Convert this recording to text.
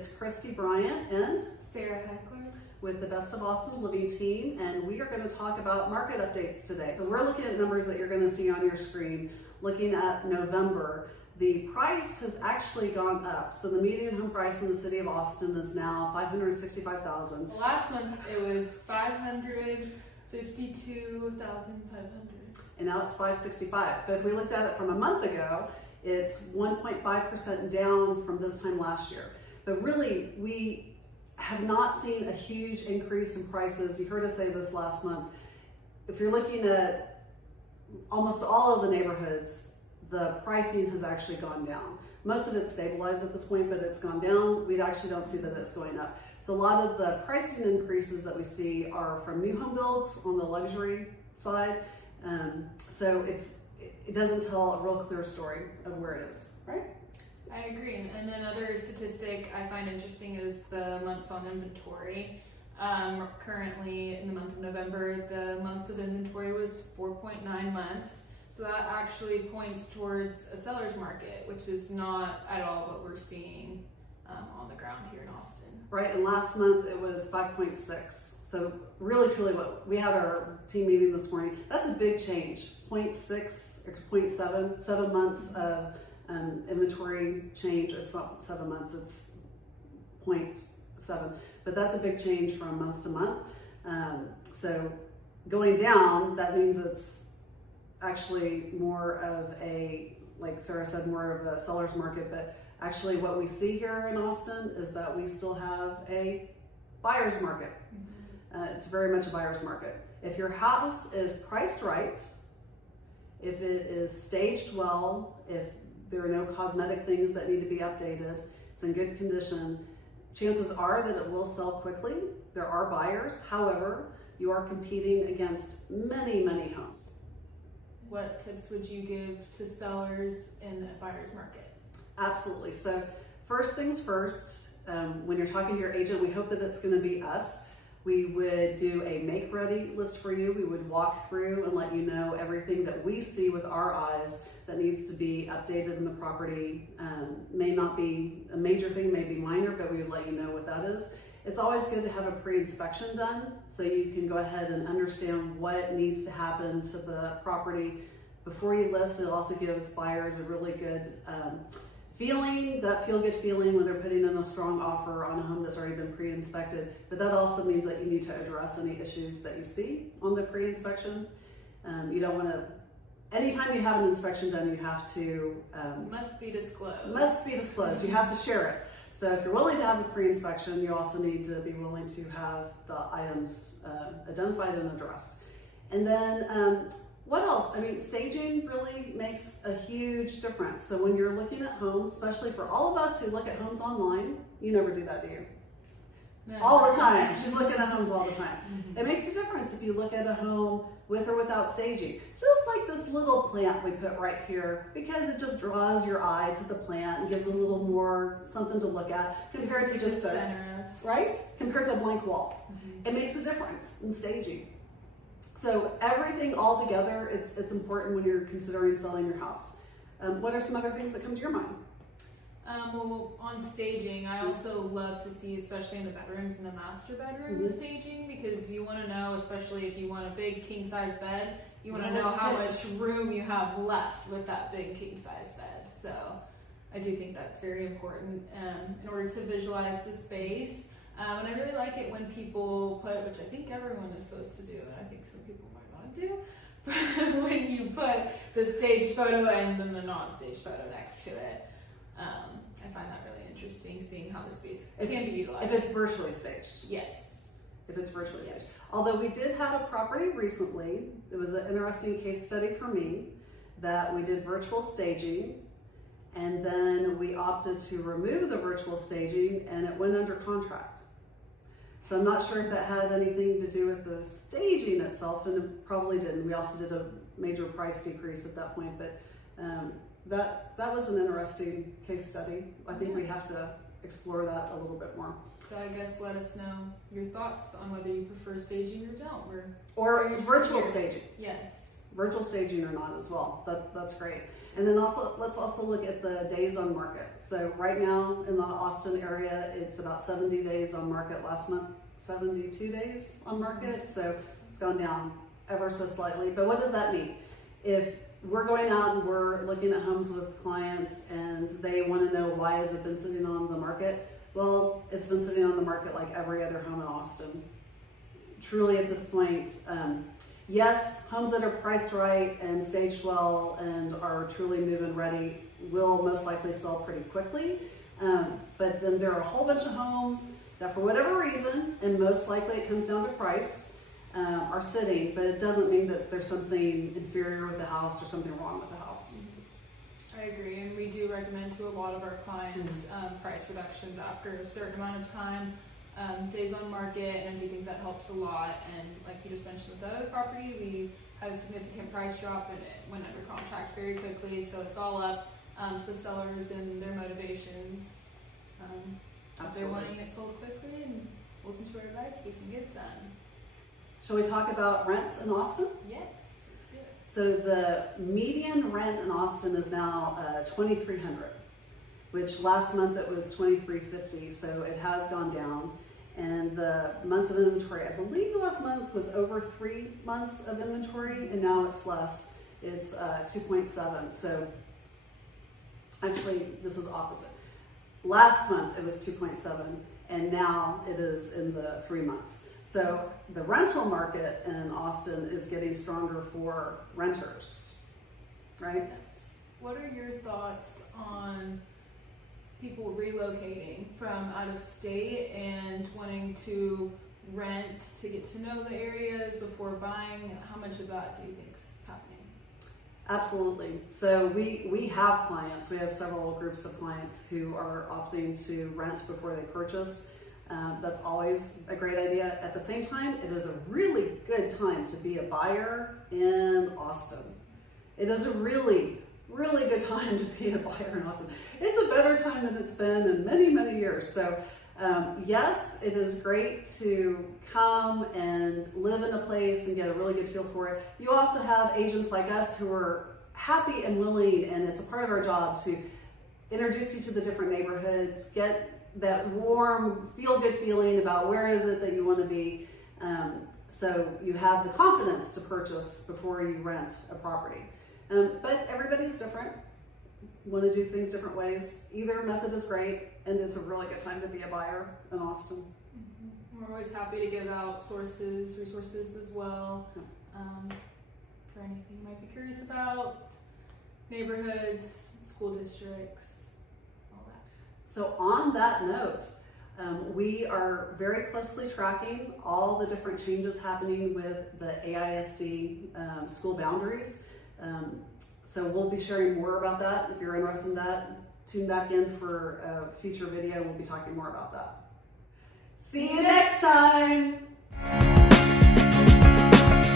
It's Christy Bryant and Sarah Heckler with the Best of Austin Living team, and we are going to talk about market updates today. So we're looking at numbers that you're going to see on your screen. Looking at November, the price has actually gone up. So the median home price in the city of Austin is now $565,000. Last month it was $552,500. And now it's $565,000. But if we looked at it from a month ago, it's 1.5% down from this time last year. But really, we have not seen a huge increase in prices. You heard us say this last month. If you're looking at almost all of the neighborhoods, the pricing has actually gone down. Most of it's stabilized at this point, but it's gone down. We actually don't see that it's going up. So a lot of the pricing increases that we see are from new home builds on the luxury side. So it doesn't tell a real clear story of where it is, right? I agree. And then another statistic I find interesting is the months on inventory. Currently in the month of November, the months of inventory was 4.9 months. So that actually points towards a seller's market, which is not at all what we're seeing on the ground here in Austin. Right, and last month it was 5.6. So really, truly, what we had our team meeting this morning, that's a big change. 0.6 or 0.7, 7 months of inventory change. It's not 7 months, it's 0.7. But that's a big change from month to month. So going down, that means it's actually more of a, like Sarah said, more of a seller's market. But actually what we see here in Austin is that we still have a buyer's market. It's very much a buyer's market. If your house is priced right, if it is staged well, if there are no cosmetic things that need to be updated, it's in good condition, chances are that it will sell quickly. There are buyers. However, you are competing against many, many homes. What tips would you give to sellers in a buyer's market? Absolutely. So first things first, when you're talking to your agent, we hope that it's going to be us. We would do a make ready list for you. We would walk through and let you know everything that we see with our eyes that needs to be updated in the property. May not be a major thing, may be minor, but we would let you know what that is. It's always good to have a pre-inspection done so you can go ahead and understand what needs to happen to the property before you list. It also gives buyers a really good feeling, that feel-good feeling when they're putting in a strong offer on a home that's already been pre-inspected. But that also means that you need to address any issues that you see on the pre-inspection. You don't want to, anytime you have an inspection done, you have to... must be disclosed. Must be disclosed. You have to share it. So if you're willing to have a pre-inspection, you also need to be willing to have the items identified and addressed. And then what else? I mean, staging really makes a huge difference. So when you're looking at homes, especially for all of us who look at homes online, you never do that, do you? No. All the time. She's looking at homes all the time. It makes a difference if you look at a home with or without staging. Just like this little plant we put right here, because it just draws your eye to the plant and gives a little more something to look at compared to just a, right? Compared to a blank wall. It makes a difference in staging. So everything all together, it's important when you're considering selling your house. What are some other things that come to your mind? Well, on staging, I also love to see, especially in the bedrooms and the master bedroom, the staging, because you want to know, especially if you want a big king-size bed, you want to know how much room you have left with that big king-size bed. So I do think that's very important in order to visualize the space. And I really like it when people put, which I think everyone is supposed to do, and I think some people might not do, but when you put the staged photo and then the non-staged photo next to it. I find that really interesting, seeing how the space can be utilized. If it's virtually staged. Yes. If it's virtually staged. Although we did have a property recently, it was an interesting case study for me, that we did virtual staging, and then we opted to remove the virtual staging, and it went under contract. So I'm not sure if that had anything to do with the staging itself, and it probably didn't. We also did a major price decrease at that point, but that was an interesting case study. I think we have to explore that a little bit more. So I guess let us know your thoughts on whether you prefer staging or don't. Or virtual staging. Yes. virtual staging or not as well. That's great. And then also, let's also look at the days on market. So right now in the Austin area, it's about 70 days on market. Last month, 72 days on market. So it's gone down ever so slightly. But what does that mean? If we're going out and we're looking at homes with clients and they want to know why has it been sitting on the market, well, it's been sitting on the market like every other home in Austin. Truly at this point, yes, homes that are priced right and staged well and are truly move-in ready will most likely sell pretty quickly. But then there are a whole bunch of homes that for whatever reason, and most likely it comes down to price, are sitting, but it doesn't mean that there's something inferior with the house or something wrong with the house. I agree, and we do recommend to a lot of our clients price reductions after a certain amount of time, days on market, and I do think that helps a lot. And like you just mentioned with the other property, we had a significant price drop and it went under contract very quickly, so it's all up to the sellers and their motivations. If they're wanting it sold quickly and listen to our advice, we can get it done. Shall we talk about rents in Austin? Yes, let's do it. So the median rent in Austin is now $2,300, which last month it was $2,350, so it has gone down. And the months of inventory, I believe the last month was over 3 months of inventory, and now it's less. It's 2.7. So actually, this is opposite. Last month it was 2.7, and now it is in the 3 months. So the rental market in Austin is getting stronger for renters, right? Yes. What are your thoughts on people relocating from out of state and wanting to rent to get to know the areas before buying? How much of that do you think is happening? Absolutely. So we have clients, we have several groups of clients who are opting to rent before they purchase. That's always a great idea. At the same time, it is a really good time to be a buyer in Austin. It is a really, really good time to be a buyer in Austin. It's a better time than it's been in many, many years. So yes, it is great to come and live in a place and get a really good feel for it. You also have agents like us who are happy and willing, and it's a part of our job to introduce you to the different neighborhoods, get that warm, feel-good feeling about where is it that you want to be, so you have the confidence to purchase before you rent a property. But everybody's different, want to do things different ways. Either method is great, and it's a really good time to be a buyer in Austin. Mm-hmm. We're always happy to give out resources as well, for anything you might be curious about, neighborhoods, school districts. So on that note, we are very closely tracking all the different changes happening with the AISD school boundaries. So we'll be sharing more about that. If you're interested in that, tune back in for a future video. We'll be talking more about that. See you next time.